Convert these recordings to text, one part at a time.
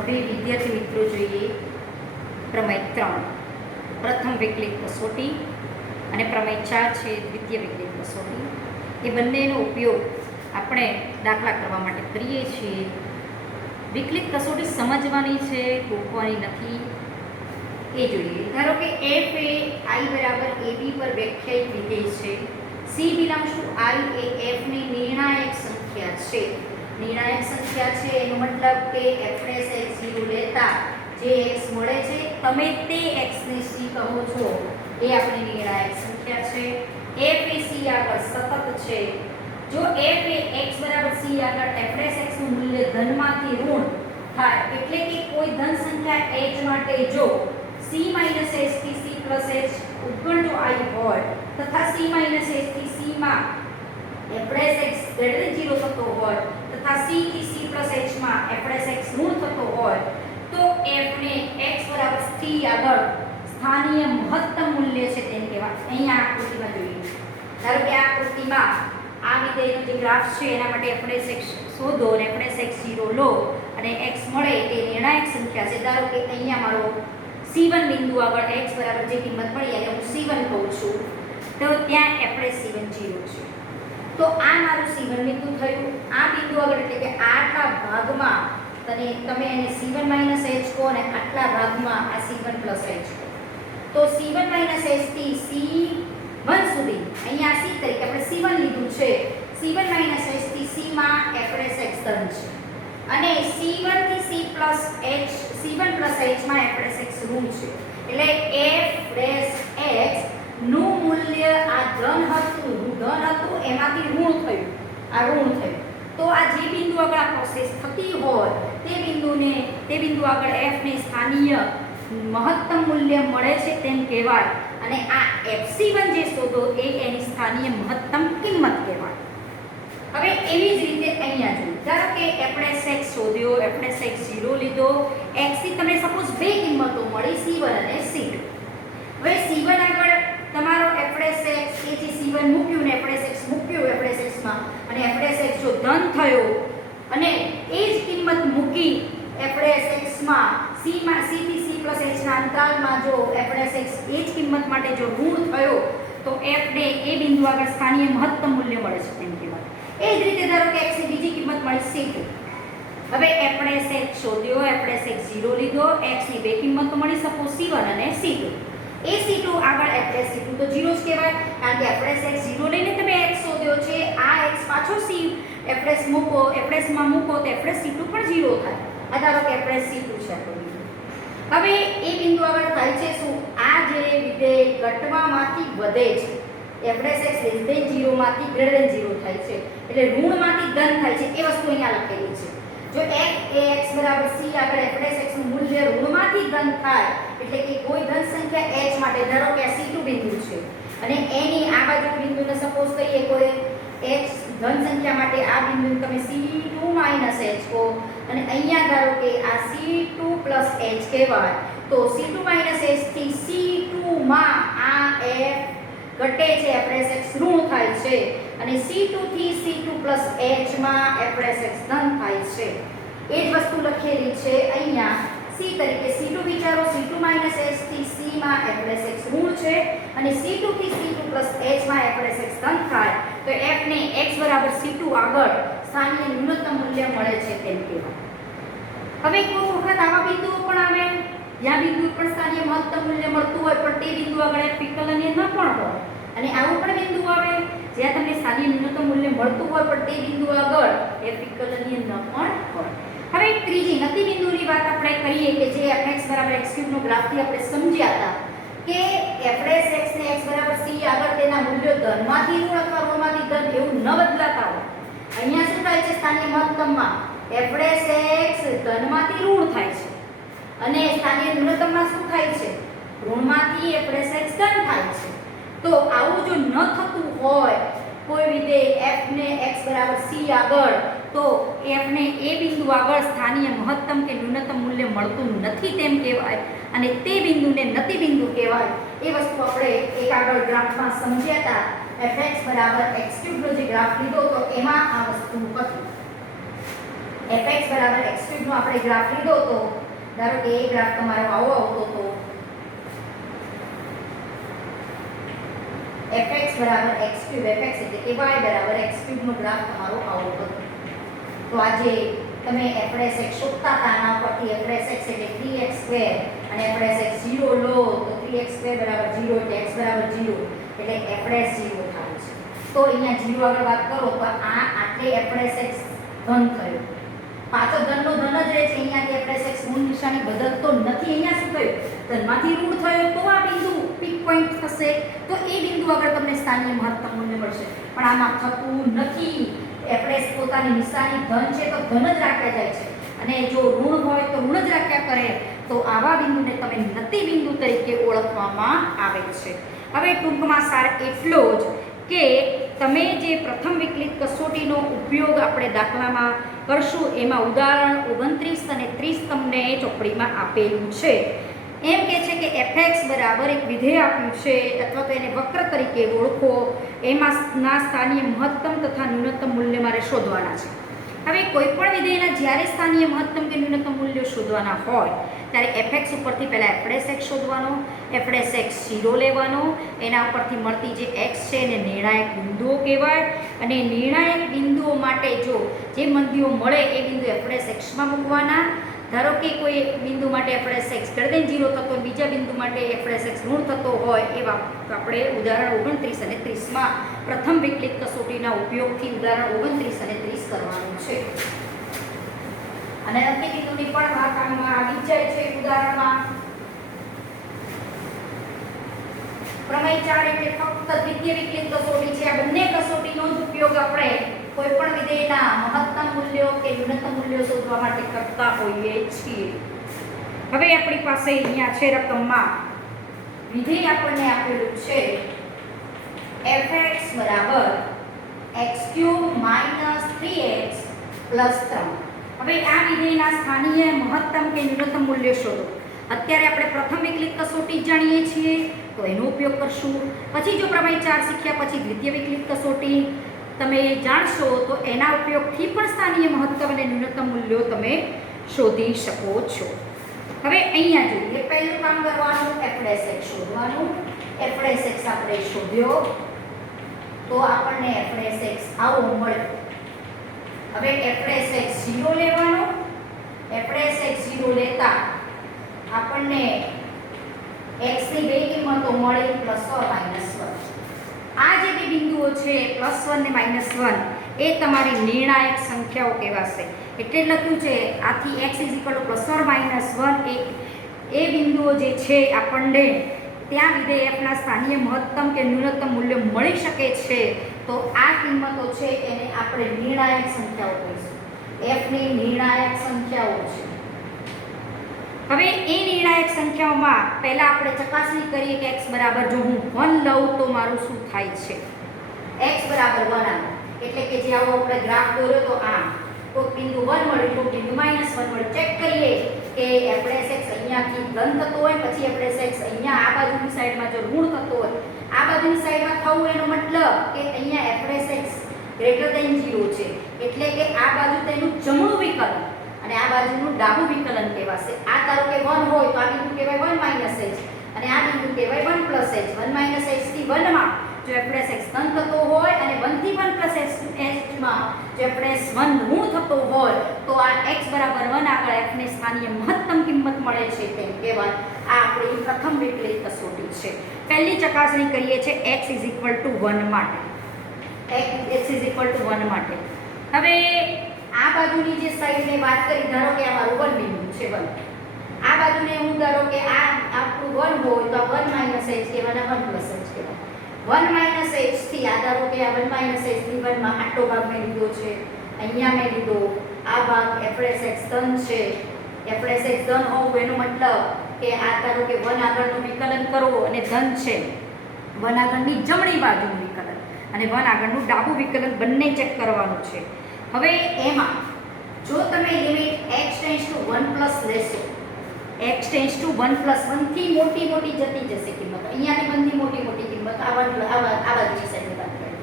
હવે વિદ્યાર્થી મિત્રો જોઈએ પ્રમેય 3 પ્રથમ વિકલિત કસોટી અને પ્રમેય 4 છે દ્વિતીય વિકલિત કસોટી. એ બંનેનો ઉપયોગ આપણે દાખલા કરવા માટે કરીએ છીએ. વિકલિત કસોટી સમજવાની છે, ગોખવાની નથી. એ જોઈએ. ધારો કે f એ i બરાબર ab પર વ્યાખ્યાયિત વિધેય છે. c belongs to i A f ની નિર્ણાયક સંખ્યા છે. નિર્ણાયક સંખ્યા છે એનો મતલબ કે f'(x0) લેતા જે x મળે છે તમે તે x ને c કહો છો એ આપણી નિર્ણાયક સંખ્યા છે. f એ c આગળ સતત છે. જો f એ x બરાબર c આગળ f'(x) નું મૂલ્ય ધનમાંથી ઋણ થાય એટલે કે કોઈ ધન સંખ્યા h માટે જો c - h થી c + h ઉત્પન્ન જો i હોય તથા c - h થી c માં f'(x) 0 થતો હોય તથા c થી c + h માં f'(x) ઋણ થતો હોય તો f ને x બરાબર c આગળ સ્થાનીય મહત્તમ મૂલ્ય છે તેમ કહેવાય. અહીંયા આકૃતિમાં જોઈએ. ધારો કે આ આકૃતિમાં આ વિધેયનો જે ગ્રાફ છે એના માટે f'(x) શોધો અને f'(x 0) લો અને x મળે તે નિર્ણાયક સંખ્યા છે. ધારો કે અહીંયા મારો c1 બિંદુ આગળ x બરાબર જે કિંમત મળી એટલે હું c1 કહું છું તો ત્યાં f'(c1) 0 છે. તો આ મારું c1 બિંદુ થયું. આ બિંદુ આગળ એટલે કે આટલા ભાગમાં તમે એને c1 - h કહો અને આટલા ભાગમાં આ c1 + h કહો. તો c1 - h થી c1 સુધી અહીંયા c તરીકે આપણે c1 લીધું છે. c1 - h થી c માં f'(x) ધન છે અને c1 થી c + h c1 + h માં f'(x) ઋણ છે. એટલે f'(x) નું મૂલ્ય આ ધન હતું એમાંથી ઋણ થયું. આ ઋણ થયું. તો આ જે બિંદુ આગળ આ પ્રોસેસ થતી હોય તે બિંદુ આગળ f ને સ્થાનીય મહત્તમ મૂલ્ય મળે છે તેમ કહેવાય અને આ fc1 જે શોધો એ એની સ્થાનીય મહત્તમ કિંમત કહેવાય. હવે એવી જ રીતે અહીંયા જોઈએ. ધારો કે f'(x) શોધ્યો, f'(x 0) લીધો, x ની તમને સપોઝ બે કિંમતો મળી c1 અને c2. હવે c1 આગળ તમારો f'(x) એ જે c1 મૂક્યું ને f'(x) મૂક્યું f'(x) માં અને f'(x) જો ધન થયો અને એ જ કિંમત મૂકી f'(x) માં c થી c + h ના અંતરાલમાં જો f'(x) એ જ કિંમત માટે જો ઋણ થયો તો f ને એ બિંદુ આગળ સ્થાનીય મહત્તમ મૂલ્ય મળે છે તેમ કહેવાય. એ જ રીતે ધારો કે x ની બીજી કિંમત મળી c2. હવે f'(x) શોધ્યો, f'(x 0) લીધો, x ની બે કિંમતો મળી સપોઝ c1 અને c2. એ c2 આગળ f'(c2) તો 0 જ કહેવાય કારણ કે f'(x 0) લઈને તમે x શોધ્યો છે. આ x પાછો c f'(x) મૂકો, f'(x) માં મૂકો તો f'(c2) પણ 0 થાય. આ ધારો કે f'(c2) છે આપણું. હવે એ બિંદુ આગળ થાય છે શું? આ જે વિધેય ઘટવામાંથી વધે છે. f'(x 0) માંથી >0 થાય છે. એટલે ઋણમાંથી ધન થાય છે. એ વસ્તુ અહીંયા લખેલી છે. જો f એ x બરાબર c આગળ f'(x) નું મૂલ્ય ઋણમાંથી ધન થાય એટલે કે કોઈ ધન સંખ્યા h માટે ધારો કે આ c2 બિંદુ છે અને એની આ બાજુ બિંદુને સપોઝ કહીએ કોઈ h ધન સંખ્યા માટે આ બિંદુને તમે c2 - h કહો અને અહીંયા ધારો કે આ c2 + h કહેવાય. તો c2 - h થી c2 માં આ f ઘટે છે, f'(x) ઋણ થાય છે અને c2 થી c2 + h માં f'(x) ધન થાય છે. એ જ વસ્તુ લખેલી છે અહીંયા c તરીકે. c2 વિચારો, c2 - h થી c માં f'(x) ઋણ છે અને c2 થી c2 + h માં f'(x) ધન થાય તો f ને x બરાબર c2 આગળ સ્થાનીય ન્યૂનતમ મૂલ્ય મળે છે તેમ કહેવાય. હવે કોઈ વખત આવા બિંદુઓ પણ આવે જ્યાં બિંદુ પર સ્થાનીય મહત્તમ મૂલ્ય મળતું હોય પણ તે બિંદુ આગળ f વિકલનીય ન પણ હોય અને આવું પણ બિંદુ આવે જ્યાં તમને સ્થાનીય ન્યૂનતમ મૂલ્ય મળતું હોય પણ તે બિંદુ આગળ f વિકલનીય ન પણ હોય. હવે ત્રીજી નતી બિંદુની વાત આપણે કરીએ કે જે f(x = x³ નો ગ્રાફથી આપણે સમજ્યા હતા કે f'(x) ને x બરાબર c આગળ તેના મૂલ્યો ધનમાંથી ઋણ અથવા ઋણમાંથી ધન એવું ન બદલાતા હોય. અહીંયા શું થાય છે? સ્થાનીય મહત્તમમાં f'(x) ધનમાંથી ઋણ થાય છે અને સ્થાનીય ન્યૂનતમમાં શું થાય છે? ઋણમાંથી f'(x) ધન થાય છે. તો આવું જો ન થતું હોય કોઈ વિધેય f ને x બરાબર c આગળ તો f ને એ બિંદુ આગળ સ્થાનીય મહત્તમ કે ન્યૂનતમ મૂલ્ય મળતું નથી તેમ કહેવાય અને તે બિંદુને નતી બિંદુ કહેવાય. એ વસ્તુ આપણે એક આગળ ગ્રાફમાં સમજ્યા હતા. fx = x³ નો જે ગ્રાફ લીધો તો એમાં આ વસ્તુ હતી. fx બરાબર x ક્યુબ નો આપણે ગ્રાફ લીધો તો ધારો કે એ ગ્રાફ તમારો આવો આવતો તો fx બરાબર x ક્યુબ fx એટલે કે y બરાબર x ક્યુબ નો ગ્રાફ તમારો આવો હતો. તો આજે તમે fx શોધતા હતા આના પરથી fx એટલે 3x² અને fx 0 લો તો 3x² બરાબર 0 એટલે x બરાબર 0 એટલે fx 0 થાય છે. તો અહીંયા 0 આગળ વાત કરો તો આ આટલે fx ધન થયો, પાછો ધનનો ધન જ રહે છે. અહીંયાથી fx ગુણ નિશાની બદલતો નથી. અહીંયા શું થયું? ધનમાંથી ઋણ થયો તો આ બિંદુ પીક પોઈન્ટ થશે. તો એ બિંદુ આગળ તમને સ્થાનીય મહત્તમ મૂલ્ય મળશે. પણ આમાં થતું નથી. fx પોતાની નિશાની ધન છે તો ધન જ રાખ્યા જાય છે અને જો ઋણ હોય તો ઋણ જ રાખ્યા કરે. તો આવા બિંદુને તમે નતિ બિંદુ તરીકે ઓળખવામાં આવે છે. હવે ટૂંકમાં સાર એટલો જ કે તમે જે પ્રથમ વિકલિત કસોટીનો ઉપયોગ આપણે દાખલામાં કરશું એમાં ઉદાહરણ 29 અને 30 તમને ચોપડીમાં આપેલું છે. એમ કે છે કે fx બરાબર એક વિધેય આપ્યું છે અથવા તો એને વક્ર તરીકે ઓળખો. એમાં સ્થાનીય મહત્તમ તથા ન્યૂનતમ મૂલ્ય મારે શોધવાના છે. હવે કોઈ પણ વિધેયના જ્યારે સ્થાનીય મહત્તમ કે ન્યૂનતમ મૂલ્યો શોધવાના હોય ત્યારે fx ઉપરથી પહેલા fx શોધવાનો, fx 0 લેવાનો, એના ઉપરથી મળતી જે x છે એને નિર્ણાયક બિંદુઓ કહેવાય. અને નિર્ણાયક બિંદુઓ માટે જો જે બિંદુઓ મળે એ બિંદુ fx માં મૂકવાના. ધારો કે કોઈ બિંદુ માટે fx > 0 થતો હોય, બીજા બિંદુ માટે fx ઋણ થતો હોય એવા આપણે ઉદાહરણ 29 અને 30 માં પ્રથમ વિકલિત કસોટીના ઉપયોગથી ઉદાહરણ 29 અને 30 કરવાનું છે. અને નતિ બિંદુની પણ વાત આમાં આવી જાય છે ઉદાહરણમાં. પ્રમેય 4 એટલે ફક્ત દ્વિતીય વિકલિત કસોટી છે. આ બંને કસોટીનો જ ઉપયોગ આપણે કોઈ પણ વિધેયના મહત્તમ મૂલ્યો કે ન્યૂનતમ મૂલ્યો શોધવા માટે કરતા હોઈએ છીએ. હવે આપણી પાસે અહીંયા છે રકમમાં વિધેય આપણને આપેલું છે fx બરાબર x³ - 3x + 3. હવે આ વિધેયના સ્થાનીય મહત્તમ કે ન્યૂનતમ મૂલ્ય શોધો. અત્યારે આપણે પ્રથમ વિકલિત કસોટી જાણીએ છીએ તો એનો ઉપયોગ કરશું. પછી જો પ્રમેય 4 શીખ્યા પછી દ્વિતીય વિકલિત કસોટી તમે જાણશો તો એના ઉપયોગથી પણ સ્થાનીય મહત્તમ અને ન્યૂનતમ મૂલ્યો તમે શોધી શકો છો. હવે અહીંયા જોઈએ પહેલું કામ કરવાનું fx શોધવાનું. fx આપણે શોધ્યો તો આપણને fx આવો મળ્યો. હવે fx 0 લેવાનો. fx 0 લેતા આપણને x ની બે કિંમતો મળી +1 - 1. આ જે બે બિંદુઓ છે +1 ને -1 એ તમારી નિર્ણાયક સંખ્યાઓ કહેવાશે. એટલે લખ્યું છે આથી x = +1 એ બિંદુઓ જે છે આપણને ત્યાં વિધેય f ના સ્થાનીય મહત્તમ કે ન્યૂનતમ મૂલ્ય મળી શકે છે. તો આ કિંમતો છે એને આપણે નિર્ણાયક સંખ્યાઓ કહીશું. f ની નિર્ણાયક સંખ્યાઓ છે. હવે એ નિર્ણાયક સંખ્યાઓમાં પહેલા આપણે ચકાસણી કરીએ કે x બરાબર જો હું 1 લઉં તો મારું શું થાય છે. x બરાબર 1 આવે એટલે કે જે આવો આપણે ગ્રાફ દોર્યો તો આ કોઈ બિંદુ 1 મળ્યું, કોઈ બિંદુ -1 મળ્યું. ચેક કરીએ કે fx અહીંયાથી ધન થતો હોય પછી fx અહીંયા આ બાજુની સાઈડમાં જો ઋણ થતો હોય આ બાજુની સાઈડમાં થવું એનો મતલબ કે અહીંયા fx > 0 છે એટલે કે આ બાજુ તેનું જમણું વિકલન અને આ બાજુનું ડાબું વિકલન કહેવાશે. આ ધારો કે 1 હોય તો આ બિંદુ કહેવાય 1 - h અને આ બિંદુ કહેવાય 1 + h. 1 - h થી 1 માં જો fx ધન થતો હોય અને 1 થી 1 + h માં જો fx 1 ઋણ થતો હોય તો આ x બરાબર 1 આગળ f ની સ્થાનીય મહત્તમ કિંમત મળે છે તેમ કહેવાય. આ આપણી પ્રથમ વિકલિત કસોટી છે. પહેલી ચકાસણી કરીએ છે x = 1 માટે. x = 1 માટે. હવે આ બાજુની જે સાઈડને વાત કરી ધારો કે આ મારું 1 બિંદુ છે 1. આ બાજુને હું ધારો કે આ આપણું 1 હોય તો 1 - h કહેવાના 1 + h કહેવાય. 1 - h થી આ ધારો કે આ 1 - h થી 1 માં આટલો ભાગ મેં લીધો છે. અહીંયા મેં લીધો આ ભાગ fx ધન છે. fx ધન હોવું એનો મતલબ કે આ ધારો કે 1 આગળનું વિકલન કરો અને ધન છે. 1 આગળની જમણી બાજુનું વિકલન અને 1 આગળનું ડાબું વિકલન બંને ચેક કરવાનું છે. હવે એમાં જો તમે લિમિટ x → 1 + લેશો, x → 1 + 1 થી મોટી જતી જશે કિંમત. અહીંયાથી 1 થી મોટી કિંમત આ બાજુની સાઈડની વાત કરીએ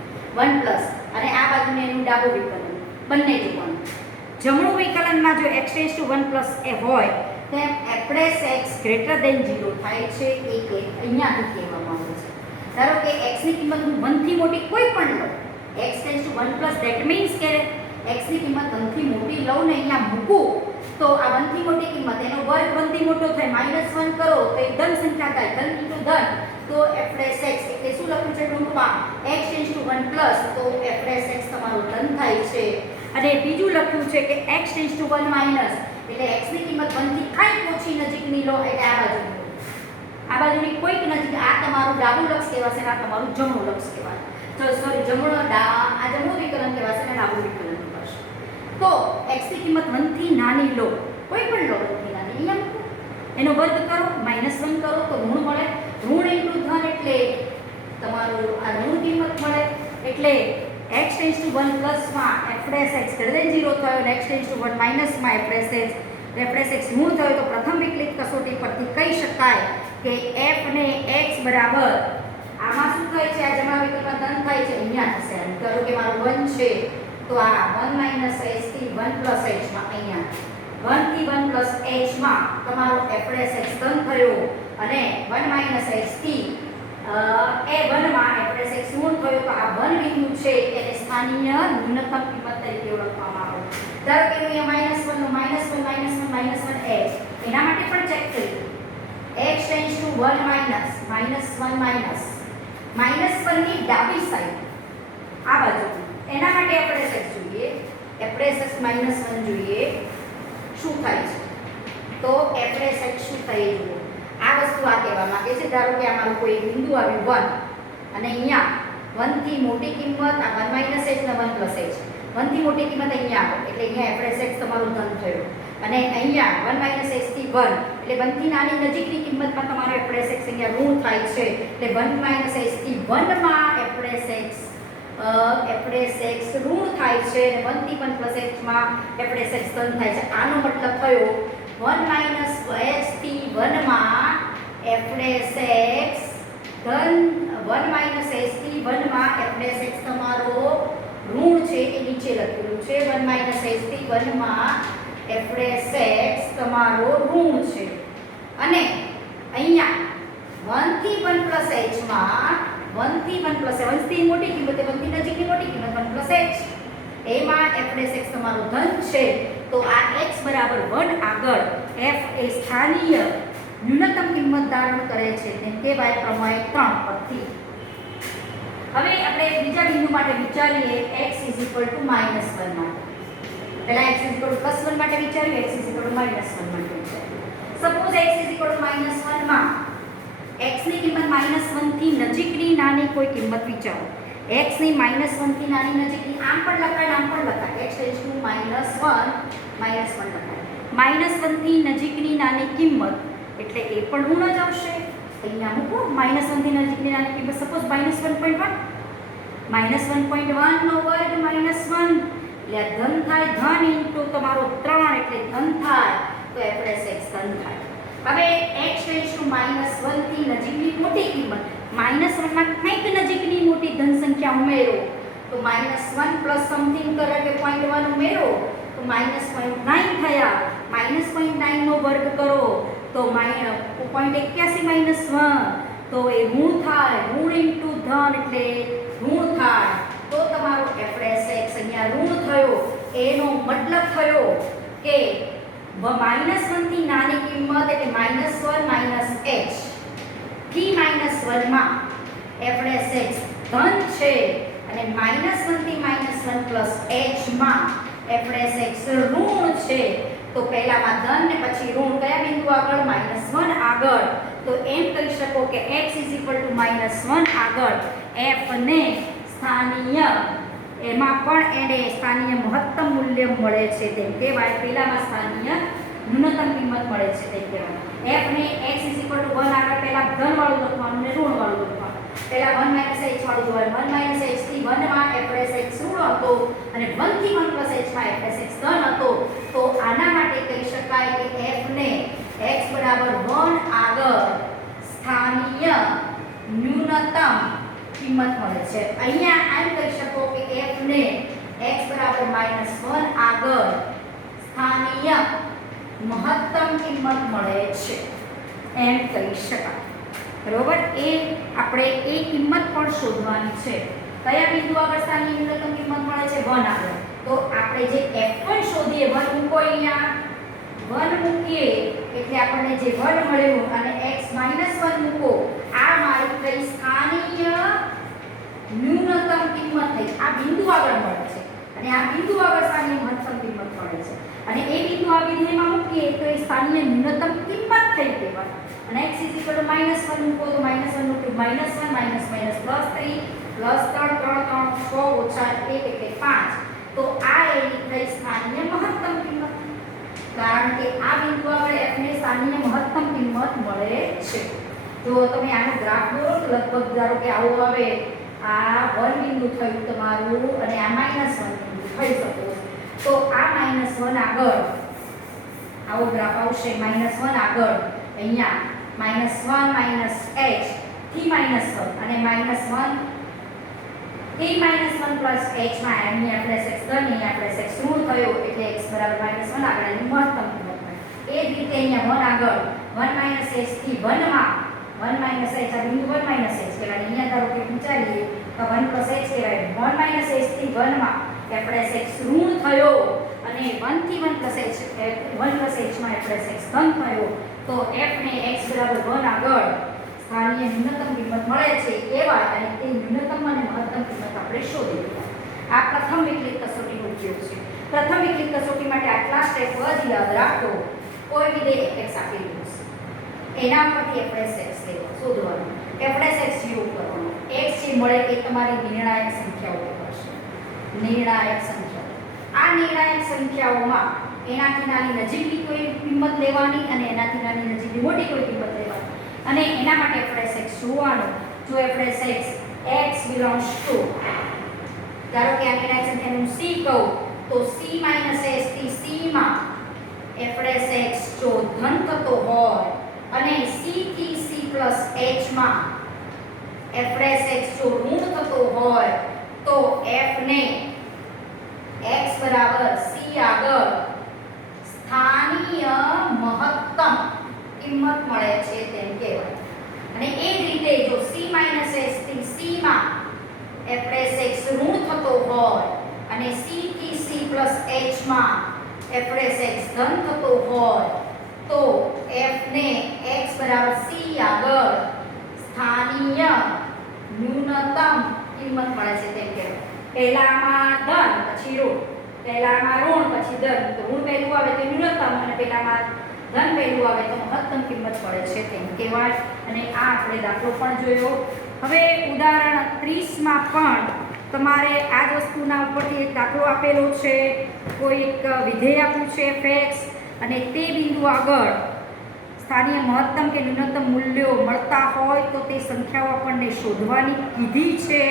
1 + અને આ બાજુને એનું ડાબું વિકલન બંને જોવાનું. જમણું વિકલનમાં જો x ટેન્સ ટુ 1 પ્લસ એ હોય તો f dash x greater than 0 થાય છે એ કે અહીંયાથી કહેવામાં આવે છે. ધારો કે x ની કિંમત હું 1 થી મોટી કોઈ પણ લઉં, x tense two 1 plus that means કે x ની કિંમત 1 થી મોટી લઉં ને અહીંયા મૂકું તો આ 1 થી મોટી કિંમત એનો વર્ગ 1 થી મોટો થાય -1 કરો તો એક ધન સંખ્યા થાય, ધન ઇન્ટુ ધન તો f ડેશ x એટલે શું લખ્યું છે ટૂંકમાં x ટેન્સ ટુ 1 પ્લસ તો f ડેશ x તમારો ધન થાય છે. અને બીજું લખ્યું છે કે x ટેન્સ ટુ 1 માઇનસ એટલે x ની કિંમત 1 થી કંઈક ઓછી નજીકની લો એટલે આ બાજુની કોઈક નજીક, આ તમારું ડાબું લક્ષ કહેવાશે અને આ તમારું જમણું લક્ષ કહેવાય. તો સોરી આ જમણું વિકલન કહેવાશે અને ડાબું વિકલન કહેવાશે. તો x ની કિંમત 1 થી નાની લો, કોઈ પણ લો 1 થી નાની, અહીંયા મૂકો, એનો વર્ગ કરો -1 કરો તો ઋણ મળે, ઋણ ઇન્ટુ ધન એટલે તમારું આ ઋણ કિંમત મળે. એટલે x ટેન્સ ટુ 1 પ્લસ માં f dash x greater than 0 થયો અને x ટેન્સ ટુ 1 માઇનસ માં f ડેશ x ઋણ થયો તો પ્રથમ વિકલિત કસોટી પરથી કહી શકાય કે f ને x બરાબર આમાં શું થાય છે, આ જમણા વિકલ્પમાં ધન થાય છે, અહીંયા થશે. ધારો કે મારું 1 છે તો આ 1 માઇનસ h થી 1 પ્લસ h માં અહીંયા 1 થી 1 પ્લસ h માં તમારો f ડેશ x ધન થયો અને 1 માઇનસ h થી એ 1 માં f ડેશ x ઋણ થયો તો આ 1 બિંદુ છે એને સ્થાનીય ન્યૂનતમ કિંમત તરીકે ઓળખવામાં આવે. ધારો કે અહીંયા -1 નો -1 h એના માટે પણ ચેક કરીએ. x ટેન્સ ટુ 1 માઇનસ -1 ની ડાબી સાઈડ આ બાજુ એના માટે આપણે x જોઈએ, f ડેશ x -1 જોઈએ શું થાય છે તો f ડેશ x શું થાય જુઓ. આ વસ્તુ આ કહેવા માંગે છે, ધારો કે આ મારું કોઈ બિંદુ આવ્યું 1 અને અહીંયા 1 થી મોટી કિંમત આ 1 માઇનસ h ને 1 પ્લસ h, 1 થી મોટી કિંમત અહીંયા આવે એટલે અહીંયા f ડેશ x તમારું ધન થયો અને અહીંયા 1 માઇનસ h થી 1 એટલે 1 થી નાની નજીકની કિંમતમાં તમારો f ડેશ x અહીંયા ઋણ થાય છે એટલે 1 માઇનસ h થી 1 માં f ડેશ x ઋણ થાય છે અને 1 થી 1 પ્લસ h માં f ડેશ x ધન થાય છે. આનો મતલબ થયો 1 માઇનસ h થી 1 માં f ડેશ x ધન 1 માઇનસ h થી 1 માં f ડેશ x તમારો ઋણ છે એ નીચે લખેલું છે 1 માઇનસ h થી 1 માં f ડેશ x તમારો ઋણ છે અને અહીંયા 1 થી 1 પ્લસ h માં 1 થી 1 પ્લસ 1 થી મોટી કિંમત 1 થી નજીકની મોટી કિંમત 1 પ્લસ h એમાં f ડેશ x તમારું ધન છે તો આ x બરાબર 1 આગળ f એ સ્થાનીય ન્યૂનતમ કિંમત ધારણ કરે છે તેમ કહેવાય પ્રમેય 3 પરથી. હવે આપણે બીજા બિંદુ માટે વિચારીએ x -1 માટે. પહેલા x +1 માટે વિચારીએ, x -1 માટે વિચારીએ. સપોઝ x -1 માં x ની કિંમત -1 થી નજીકની નાની કોઈ કિંમત વિચારો. x ની -1 થી નાની નજીકની આમ પણ લખાય આમ પણ લખાય, x ટેન્સ ટુ -1 લખાય. -1 થી નજીકની નાની કિંમત એટલે એ પણ ઋણ જ આવશે. અહીંયા મૂકો -1 થી નજીકની નાની કિંમત સપોઝ -1.1 -1.1 નો વર્ગ -1 એટલે ધન થાય, ધન ઇન્ટુ તમારો 3 એટલે ધન થાય તો f ડેશ x ધન થાય. હવે x ટેન્સ ટુ -1 થી નજીકની મોટી કિંમત, -1 માં કંઈક નજીકની મોટી ધન સંખ્યા ઉમેરો તો -1 પ્લસ સમથિંગ કરે કે 0.1 ઉમેરો તો -0.9 થયા. -0.9 નો વર્ગ કરો તો 0.81 -1 તો એ ઋણ થાય, ઋણ ઇન્ટુ ધન એટલે ઋણ થાય તો તમારો f ડેશ x અહીંયા ઋણ થયો. એનો મતલબ થયો કે -1 થી નાની કિંમત એટલે -1 h થી -1 માં f ડેશ x ધન છે અને -1 થી -1 પ્લસ h માં f ડેશ x ઋણ છે. તો પહેલામાં ધન ને પછી ઋણ કયા બિંદુ આગળ -1 આગળ, તો એમ કહી શકો કે x -1 આગળ f ને સ્થાનીય એમાં પણ એને સ્થાનીય મહત્તમ મૂલ્ય મળે છે તેમ કહેવાય. પહેલામાં સ્થાનીય ન્યૂનતમ કિંમત મળે છે તેમ કહેવાય. f ને x 1 આગળ પહેલા ધન વાળું લખવાનું ને ઋણ વાળું લખવાનું. પહેલા 1 h વાળું જોવાનું. 1 h થી 1 માં f ડેશ x ઋણ હતો અને 1 થી 1 પ્લસ h માં f ડેશ x ધન હતો. તો આના માટે કહી શકાય કે f ને x બરાબર 1 આગળ સ્થાનીય ન્યૂનતમ કિંમત મળે છે. અહીંયા એમ કહી શકો કે f ને x બરાબર -1 આગળ સ્થાનીય મહત્તમ કિંમત મળે છે એમ કહી શકાય. બરોબર. એ આપણે એ કિંમત પણ શોધવાની છે. કયા બિંદુ આગળ સ્થાનીય ન્યૂનતમ કિંમત મળે છે? 1 આગળ. તો આપણે જે f1 શોધીએ, 1 મૂકો અહીંયા, 1 મૂકીએ એટલે આપણને જે 1 મળ્યું અને x - 1 મૂકો, આ મારી થઈ સ્થાનીય ન્યૂનતમ કિંમત થઈ. આ બિંદુ આગળ મળે છે અને આ બિંદુ આગળ સ્થાનીય મહત્તમ કિંમત મળે છે અને એ બિંદુ આ વિધેયમાં મૂકીએ તો એ સ્થાનીય ન્યૂનતમ કિંમત થઈ કહેવાય. અને x -1 મૂકો તો -1 મૂકો, -1 માઇનસ માઇનસ +3 +3 3 3 6 - 1 એટલે 5. તો આ એની થઈ સ્થાનીય મહત્તમ કિંમત, કારણ કે આ બિંદુ આગળ f ને સ્થાનીય મહત્તમ કિંમત મળે છે. જો તમે આનો ગ્રાફ દોરો તો લગભગ ધારો કે આવો આવે, આ 1 બિંદુ થયું તમારું અને આ -1 બિંદુ થઈ શકે. તો આ -1 આગળ આવો ગ્રાફ આવશે. -1 આગળ અહીંયા -1 - h થી -1 અને -1 થી -1 પ્લસ h માં અહીં આપણે x ધન, અહીં આપણે x ઋણ થયો એટલે x બરાબર -1 આગળ એની મહત્તમ કિંમત મળે. એ જ રીતે અહીંયા 1 આગળ 1 - h થી 1 માં 1 - h આ બિંદુ 1 - h કહેવાય. અહીંયા ધારો કે વિચારીએ તો 1 + h કહેવાય. 1 - h થી 1 માં આપણે x ઋણ થયો અને 1 થી 1 + h 1 + h માં આપણે x ધન થયો. તો f ને x બરાબર 1 આગળ સ્થાનીય ન્યૂનતમ કિંમત મળે છે એવા અને તે ન્યૂનતમ અને મહત્તમ કિંમત આપણે શોધી લીધા. આ પ્રથમ વિકલિત કસોટીનો ઉપયોગ છે. પ્રથમ વિકલિત કસોટી માટે આટલા સ્ટેપ જ યાદ રાખો. કોઈ વિધેય fx આપેલું હશે, એના પરથી fx લેવો શોધવાનું, fx 0 કરવાનો. x જે મળે એ તમારી નિર્ણાયક સંખ્યાઓ હશે. નિર્ણાયક સંખ્યાઓ, આ નિર્ણાયક સંખ્યાઓમાં એનાથી નાની નજીકની કોઈ કિંમત લેવાની અને એનાથી નાની નજીકની મોટી કોઈ કિંમત લેવાની અને એના માટે fx જોવાનું. જો fx x belongs to, ધારો કે આ નિર્ણાયક સંખ્યાનું c કહું તો c - s થી c માં fx જો ધન થતો હોય અને c થી c + h માં fx જો ઋણ થતો હોય તો f ને x બરાબર c આગળ સ્થાનીય મહત્તમ કિંમત મળે છે તેમ કહેવાય. અને એ જ રીતે જો c - s થી c માં fx ઋણ થતો હોય અને c થી c + h માં fx ધન થતો હોય તો f ને x બરાબર c આગળ સ્થાનીય ન્યૂનતમ કિંમત મળે છે તેમ કહેવાય. પહેલામાં ધન પછી ઋણ, પહેલામાં ઋણ પછી ધન. તો ઋણ પહેલું આવે તો ન્યૂનતમ અને પહેલામાં ધન પહેલું આવે તો મહત્તમ કિંમત મળે છે તેમ કહેવાય. અને આ આપણે દાખલો પણ જોયો. હવે ઉદાહરણ 30 માં પણ તમારે આ જ વસ્તુના ઉપરથી એક દાખલો આપેલો છે. કોઈ એક વિધેય આપ્યું છે fx અને તે બિંદુ આગળ સ્થાનીય મહત્તમ કે ન્યૂનતમ મૂલ્યો મળતા હોય તો તે સંખ્યાઓ આપણને શોધવાની કીધી છે.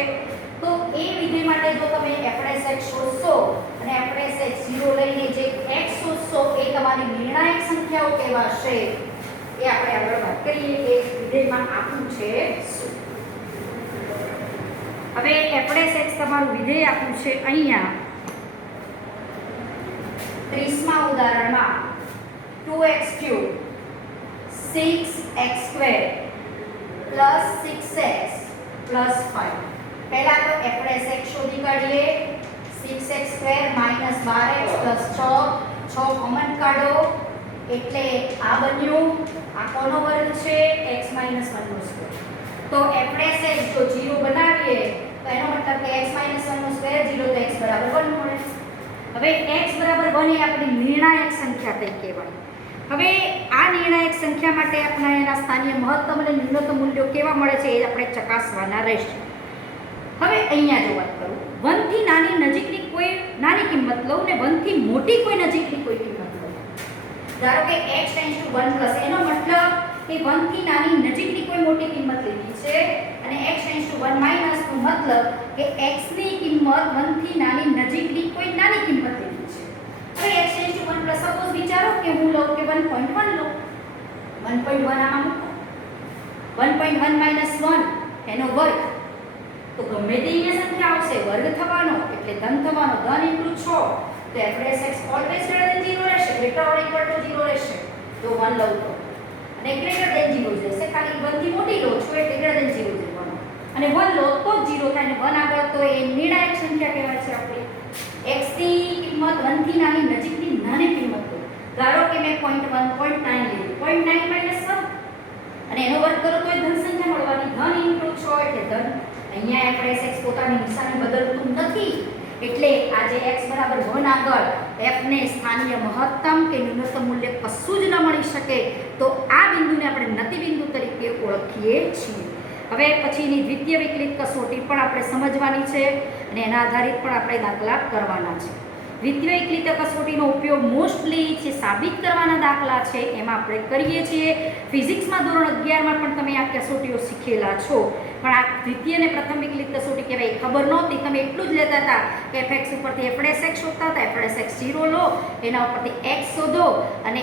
તો એ વિધેય માટે જો તમે fx શોધશો અને fx 0 લઈને જે x શોધશો એ તમારી નિર્ણાયક સંખ્યાઓ કહેવાશે. એ આપણે આગળ વાત કરીએ કે વિધેયમાં આપ્યું છે શું. હવે fx તમારું વિધેય આપ્યું છે અહીંયા 30મા ઉદાહરણમાં 2x³ 6x² + 6x + 5. પહેલા તો fx શોધી કાઢીએ. 6x² - 12x + 6 કોમન કાઢો એટલે આ બન્યું. આ કોનો વર્ગ છે? x - 1 નો સ્ક્વેર. તો fx જો 0 બનાવીએ તો એનો મતલબ કે x - 1 નો સ્ક્વેર 0 તો x બરાબર 1 મળે. હવે x બરાબર 1 એ આપણી નિર્ણાયક સંખ્યા થઈ કહેવાય. હવે આ નિર્ણાયક સંખ્યા માટે આપણે એના સ્થાનીય મહત્તમ અને ન્યૂનતમ મૂલ્યો કેવા મળે છે એ આપણે ચકાસવાના રહેશે. હવે અહીંયા જો વાત કરું, 1 થી નાની નજીકની કોઈ નાની કિંમત લઉં ને 1 થી મોટી કોઈ નજીકની કોઈ કિંમત લઉં. ધારો કે x → 1 + એનો મતલબ કે 1 થી નાની નજીકની કોઈ મોટી કિંમત લીધી છે અને x → 1 - નો મતલબ કે x ની કિંમત 1 થી નાની નજીકની કોઈ નાની કિંમત લીધી છે. હવે x → 1 + સપોઝ વિચારો કે હું લઉં કે 1.1 લઉં. 1.1 આમાં મૂકો. 1.1 - 1 એનો વર્ગ. તો ગમે તે અહીંયા સંખ્યા આવશે વર્ગ થવાનો એટલે ધન થવાનો. ધન × 6 તો fx ઓલવેઝ > 0 રહેશે. એટલે ગ્રેટર ઓર ઇક્વલ ટુ 0 રહેશે તો 1 લઉં તો, અને ગ્રેટર દેન 0 જ રહેશે. ખાલી 1 થી મોટી લો છો એટલે ગ્રેટર દેન 0 જ રહેવાનું, અને 1 લો તો જ 0 થાય, અને 1 આગળ તો એ નિર્ણાયક સંખ્યા કહેવાય છે આપણી. x ની કિંમત 1 થી નાની નજીકની નાની કિંમત લો. ધારો કે મેં 0.1 0.9 લીધું, 0.9 માઈનસ 1, અને એનો વર્ગ કરો તો એ ધન સંખ્યા મળવાની. ધન ઇન્ટુ 6 એટલે ધન. અહીંયા આપણે x પોતાની નિશાની બદલતું નથી, એટલે આ જે x બરાબર 1 આગળ f ને સ્થાનીય મહત્તમ કે ન્યૂનતમ મૂલ્ય કશું જ ન મળી શકે તો આ બિંદુને આપણે નતિ બિંદુ તરીકે ઓળખીએ છીએ. હવે પછીની દ્વિતીય વિકલિત કસોટી પણ આપણે સમજવાની છે, અને એના આધારિત પણ આપણે દાખલા કરવાના છે. દ્વિતીય વિકલિત કસોટીનો ઉપયોગ મોસ્ટલી જે સાબિત કરવાના દાખલા છે એમાં આપણે કરીએ છીએ. ફિઝિક્સમાં ધોરણ 11માં પણ તમે આ કસોટીઓ શીખેલા છો, પણ આ દ્વિતીય અને પ્રથમ વિકલિત કસોટી કહેવાય ખબર નહોતી. તમે એટલું જ લેતા હતા કે fx ઉપરથી f' શોધતા હતા, f' 0 લો, એના ઉપરથી x શોધો, અને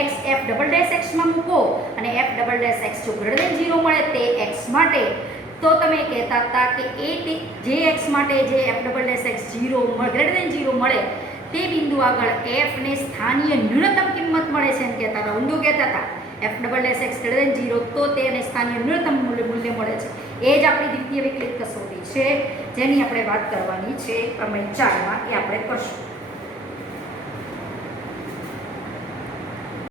ax f" માં મૂકો, અને f" જો ગ્રેટર દેન 0 મળે તે x માટે, તો તમે કહેતા હતા કે જે x માટે જે f" 0 ગ્રેટર દેન 0 મળે તે બિંદુ આગળ f ને સ્થાનીય ન્યૂનતમ કિંમત મળે છે એમ કહેતા હતા. ઊંધું કહેતા હતા. f" ગ્રેટર દેન 0 તો તેને સ્થાનીય ન્યૂનતમ મૂલ્ય મળે છે. એ જ આપણી દ્વિતીય વિકલિત કસોટી છે, જેની આપણે વાત કરવાની છે પ્રમેય 4 માં, એ આપણે કરશું.